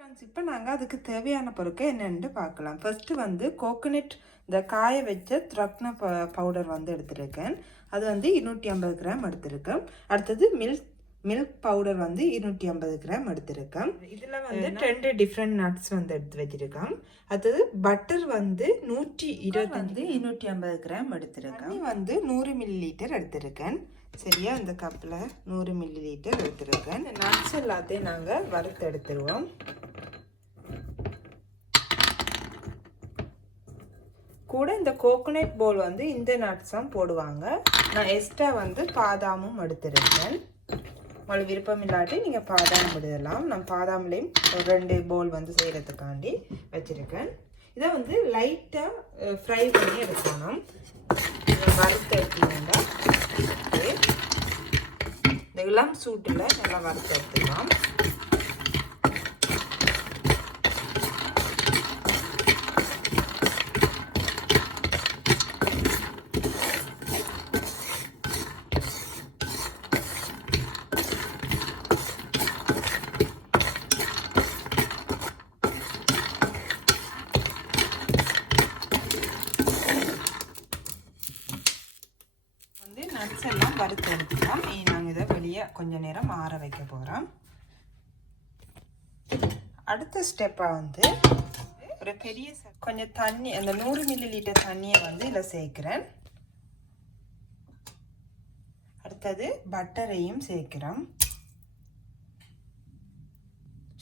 Friends, இப்போ நாங்கள் அதுக்கு தேவையான பொருட்கள் என்னென்னு பார்க்கலாம். ஃபர்ஸ்ட்டு வந்து கோகோனட் இந்த காய வச்ச த்ரக்ன பவுடர் வந்து எடுத்துருக்கேன். அது வந்து 250 கிராம் எடுத்திருக்கேன். அடுத்தது மில்க் பவுடர் வந்து 250 கிராம் எடுத்திருக்கேன். இதில் வந்து 2 டிஃப்ரெண்ட் நட்ஸ் வந்து எடுத்து வச்சுருக்கேன். அடுத்தது பட்டர் வந்து 125 250 கிராம் எடுத்திருக்கேன். வந்து 100 மில்லி எடுத்திருக்கேன். சரியா, இந்த கப்பில் 100 மில்லி எடுத்திருக்கேன். இந்த நட்ஸ் எல்லாத்தையும் நாங்கள் வறுத்து எடுத்துருவோம். கூட இந்த கோகோனட் போல் வந்து இந்த நட்ஸும் போடுவாங்க. நான் எக்ஸ்ட்ரா வந்து பாதாமும் எடுத்துருக்கேன். உங்களுக்கு விருப்பம் இல்லாட்டி நீங்கள் பாதாம் விடலாம். நான் பாதாம்லேயும் ஒரு 2 போல் வந்து செய்கிறதுக்காண்டி வச்சுருக்கேன். இதை வந்து லைட்டாக ஃப்ரை பண்ணி எடுக்கணும். வறுத்து எடுத்தீங்கன்னா இந்த இளம் சூட்டில் நல்லா வறுத்து எடுத்துக்கலாம். நட்ஸ் எல்லாம் வறுத்து எடுத்துக்கலாம். நாங்கள் இதை வெளியே கொஞ்சம் நேரம் ஆற வைக்க போகிறோம். அடுத்த ஸ்டெப்பாக வந்து ஒரு பெரிய கொஞ்சம் தண்ணி, அந்த 100 மில்லி தண்ணியை வந்து இதில் சேர்க்குறேன். அடுத்தது பட்டரையும் சேர்க்கிறோம்.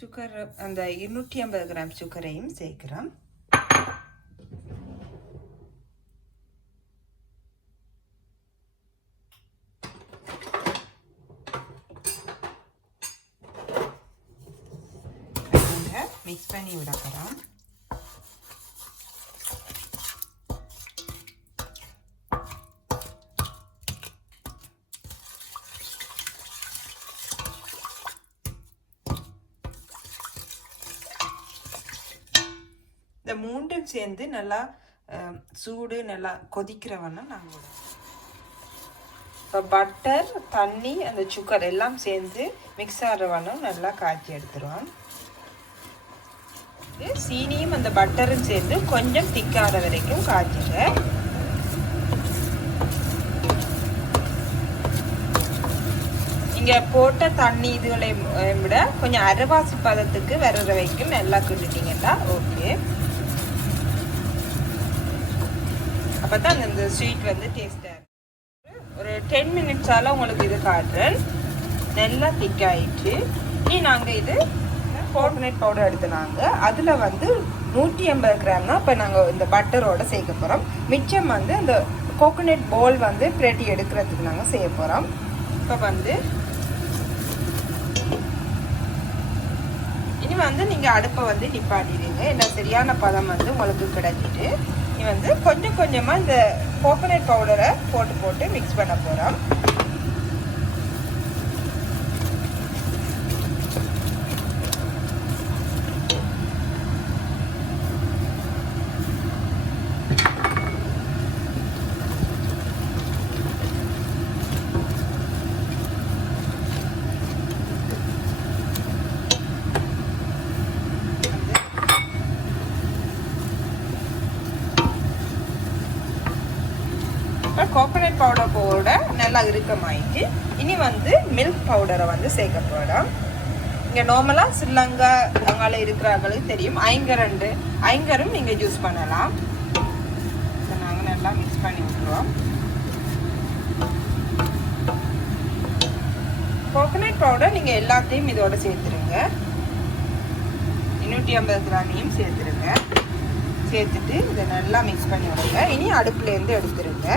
சுகர், அந்த 250 கிராம் சுகரையும் சேர்க்கிறோம். மிக்ஸ் பண்ணி விட போகிறோம். இந்த மூன்றும் சேர்ந்து நல்லா சூடு நல்லா கொதிக்கிறவன்னா நாங்கள் இப்போ பட்டர், தண்ணி, அந்த சுகர் எல்லாம் சேர்ந்து மிக்ஸ் ஆகிறவனும் நல்லா காய்ச்சி எடுத்துருவோம். சீனியும் அந்த பட்டரும் சேர்ந்து கொஞ்சம் திக்காற வரைக்கும் காய்ச்சுங்க. நீங்க போட்ட தண்ணி இதுகளை விட கொஞ்சம் அரைவாசி பதத்துக்கு வர வரைக்கும் நல்லா கிண்டிட்டீங்கன்னா ஓகே. அப்பதான் அந்த ஸ்வீட் வந்து டேஸ்டா இருக்கும். ஒரு 10 மினிட்ஸால உங்களுக்கு இது காட்டுறேன். நல்லா திக்காயிடுச்சு. இனி நாங்கள் இது கோகோனட் பவுடர் எடுத்துனாங்க. அதில் வந்து 180 கிராம் தான் இப்போ நாங்கள் இந்த பட்டரோட சேர்க்க போகிறோம். மிச்சம் வந்து அந்த கோகோனட் போல் வந்து பிரட்டி எடுக்கிறதுக்கு நாங்கள் செய்ய போகிறோம். இப்போ வந்து இனி வந்து நீங்கள் அடுப்பை வந்து நிப்பாட்டிடுங்க. இல்லை சரியான பதம் வந்து உங்களுக்கு கிடைச்சிட்டு இனி வந்து கொஞ்சம் கொஞ்சமாக இந்த கோகோனட் பவுடரை போட்டு மிக்ஸ் பண்ண போகிறோம். கோகோனட் பவுடர் போட நல்லா இறுக்கமாயிட்டு இனி வந்து மில்க் பவுடரை வந்து சேர்க்க போகிறோம். இங்கே நார்மலாக ஸ்ரீலங்கா அங்கால இருக்கிறவங்களுக்கு தெரியும், ஐங்கரும் நீங்கள் யூஸ் பண்ணலாம். இதை நாங்கள் நல்லா மிக்ஸ் பண்ணி விட்டுருவோம். கோகோனட் பவுடர் நீங்கள் எல்லாத்தையும் இதோட சேர்த்துருங்க. 250 கிராமையும் சேர்த்துருங்க. சேர்த்துட்டு இதை நல்லா மிக்ஸ் பண்ணி விடுங்க. இனி அடுப்புலேருந்து எடுத்துருங்க.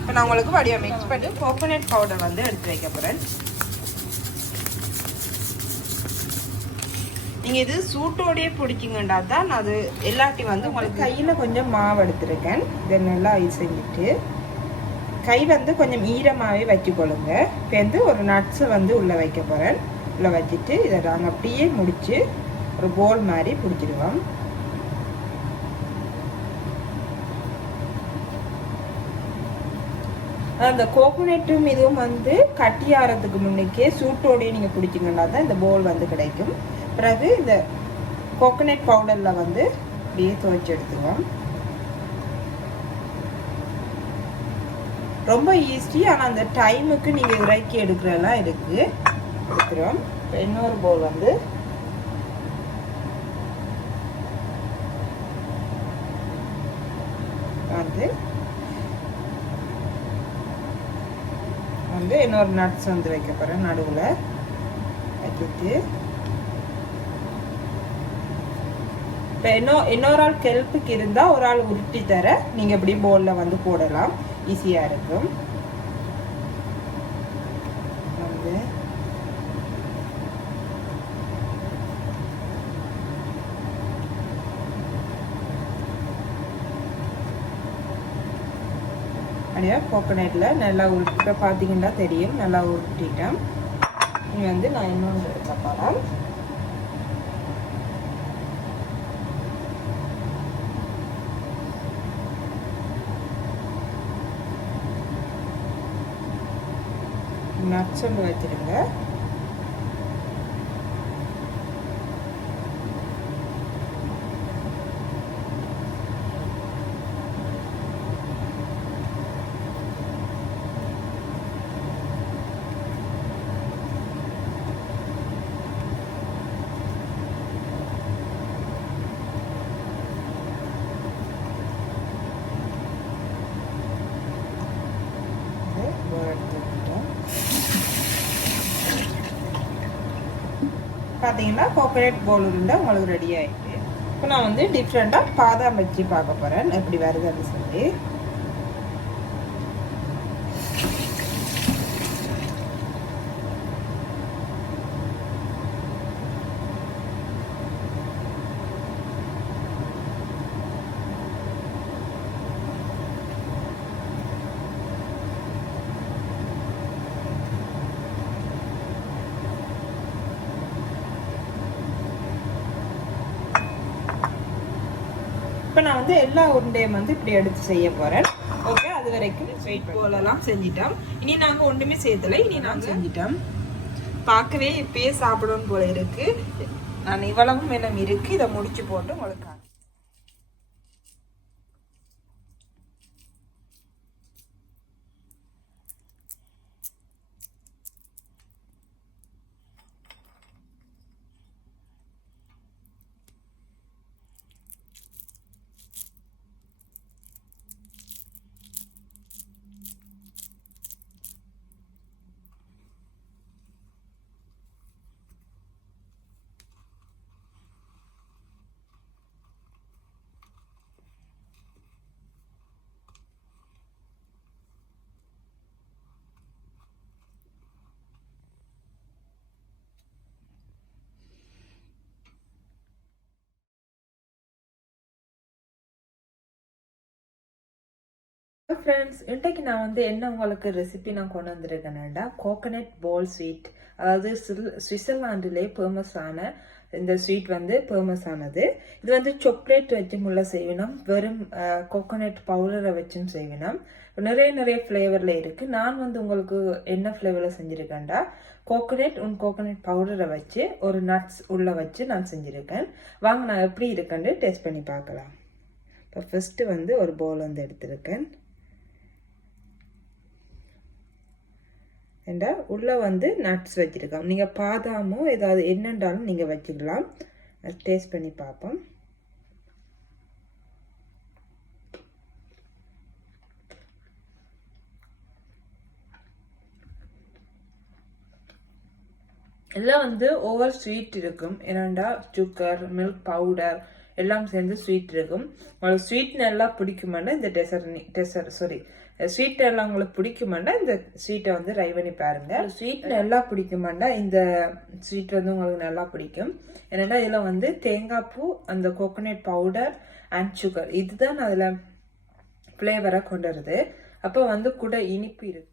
இப்போ நான் உங்களுக்கு வடியாக மிக்ஸ் பண்ணி கோகோனட் பவுடர் வந்து எடுத்து வைக்க போகிறேன். நீங்கள் இது சூட்டோடையே பிடிச்சிங்கண்டா தான் அது எல்லாட்டி வந்து உங்களுக்கு கையில் கொஞ்சம் மாவு எடுத்துருக்கேன். இதை நல்லா செஞ்சுட்டு கை வந்து கொஞ்சம் ஈரமாகவே வச்சுக்கொள்ளுங்க. இப்போ வந்து ஒரு நட்ஸை வந்து உள்ளே வைக்க போகிறேன். உள்ளே வச்சுட்டு இதை நாங்கள் அப்படியே முடித்து ஒரு போல் மாதிரி பிடிச்சிடுவோம். அந்த கோகோனட்டும் இதுவும் வந்து கட்டியாகிறதுக்கு முன்னுக்கே சூட்டோடையே நீங்கள் பிடிச்சிங்கன்னா தான் இந்த போல் வந்து கிடைக்கும். பிறகு இந்த கோகோனட் பவுடரில் வந்து அப்படியே துவைச்சி எடுத்துவோம். ரொம்ப ஈஸி, ஆனால் அந்த டைமுக்கு நீங்கள் இறக்கி எடுக்கிறதெல்லாம் எடுக்கிறோம். இன்னொரு போல் வந்து இன்னொரு நட்ஸ் வந்து வைக்க போகிறேன். நடுவில் வச்சுட்டு இப்போ இன்னொரு ஆள் ஹெல்ப்புக்கு இருந்தால் ஒரு ஆள் உருட்டி தர நீங்கள் இப்படி போலில் வந்து போடலாம், ஈஸியாக இருக்கும். வந்து அப்படியே கோகோனட்டில் நல்லா உருட்டி பார்த்தீங்கன்னா தெரியும், நல்லா உருட்டிட்டேன். இனி வந்து நான் இன்னொன்று எடுக்க போகிறேன். நட்ஸ் ஒன்று வச்சுருங்க. பார்த்தீங்கன்னா கோகோனட் போல் உருண்டை உங்களுக்கு ரெடி ஆகிட்டு. இப்போ நான் வந்து டிஃப்ரெண்ட்டாக பாதாம் வச்சு பார்க்க போகிறேன் எப்படி வருதுன்னு சொல்லி. இப்போ நான் வந்து எல்லா உருண்டையும் வந்து இப்படி எடுத்து செய்ய போகிறேன். ஓகே, அது வரைக்கும் ஸ்வீட் போலெல்லாம் செஞ்சிட்டோம். இனி நாங்கள் ஒன்றுமே சேர்த்தலை, இனி நாங்கள் செஞ்சிட்டோம். பார்க்கவே இப்பயே சாப்பிடணும் போல இருக்கு. நான் இவ்வளவும் எல்லாம் இருக்கு, இதை முடிச்சு போட்டு உங்களுக்கு. ஃப்ரெண்ட்ஸ், இன்றைக்கு நான் வந்து என்ன உங்களுக்கு ரெசிபி நான் கொண்டு வந்திருக்கேன்னா கோகோனட் பால் ஸ்வீட். அதாவது சுவிட்சர்லாண்டிலே ஃபேமஸான இந்த ஸ்வீட் வந்து ஃபேமஸ் ஆனது. இது வந்து சாக்லேட் வச்சு முள்ள செய்யணும், வெறும் கோகோனட் பவுடரை வச்சும் செய்யணும். நிறைய ஃப்ளேவரில் இருக்குது. நான் வந்து உங்களுக்கு என்ன ஃப்ளேவரில் செஞ்சுருக்கேன்டா கோகோனட் பவுடரை வச்சு ஒரு நட்ஸ் உள்ளே வச்சு நான் செஞ்சுருக்கேன். வாங்க நான் எப்படி இருக்குன்னு டேஸ்ட் பண்ணி பார்க்கலாம். இப்போ ஃபஸ்ட்டு வந்து ஒரு பவுல் வந்து எடுத்திருக்கேன். அண்ட் உள்ளே வந்து நட்ஸ் வச்சுருக்கோம். நீங்கள் பாதாமோ ஏதாவது என்னென்றாலும் நீங்கள் வச்சுக்கலாம். டேஸ்ட் பண்ணி பார்ப்போம். எல்லாம் வந்து ஓவர் ஸ்வீட் இருக்கும். ஏன்னாண்டா சுகர், மில்க் பவுடர் எல்லாம் சேர்ந்து ஸ்வீட் இருக்கும். உங்களுக்கு ஸ்வீட் நல்லா பிடிக்குமாண்டா இந்த ஸ்வீட் எல்லாம் உங்களுக்கு பிடிக்குமாண்டா இந்த ஸ்வீட்டை வந்து ட்ரை பண்ணி பாருங்க. ஸ்வீட் நல்லா பிடிக்குமாண்டா இந்த ஸ்வீட் வந்து உங்களுக்கு நல்லா பிடிக்கும். ஏன்னா இதில் வந்து தேங்காய் பூ, அந்த கோகோனட் பவுடர் அண்ட் சுகர், இதுதான் அதில் ஃப்ளேவரை கொண்டு வருது. அப்போ வந்து கூட இனிப்பு இருக்கு.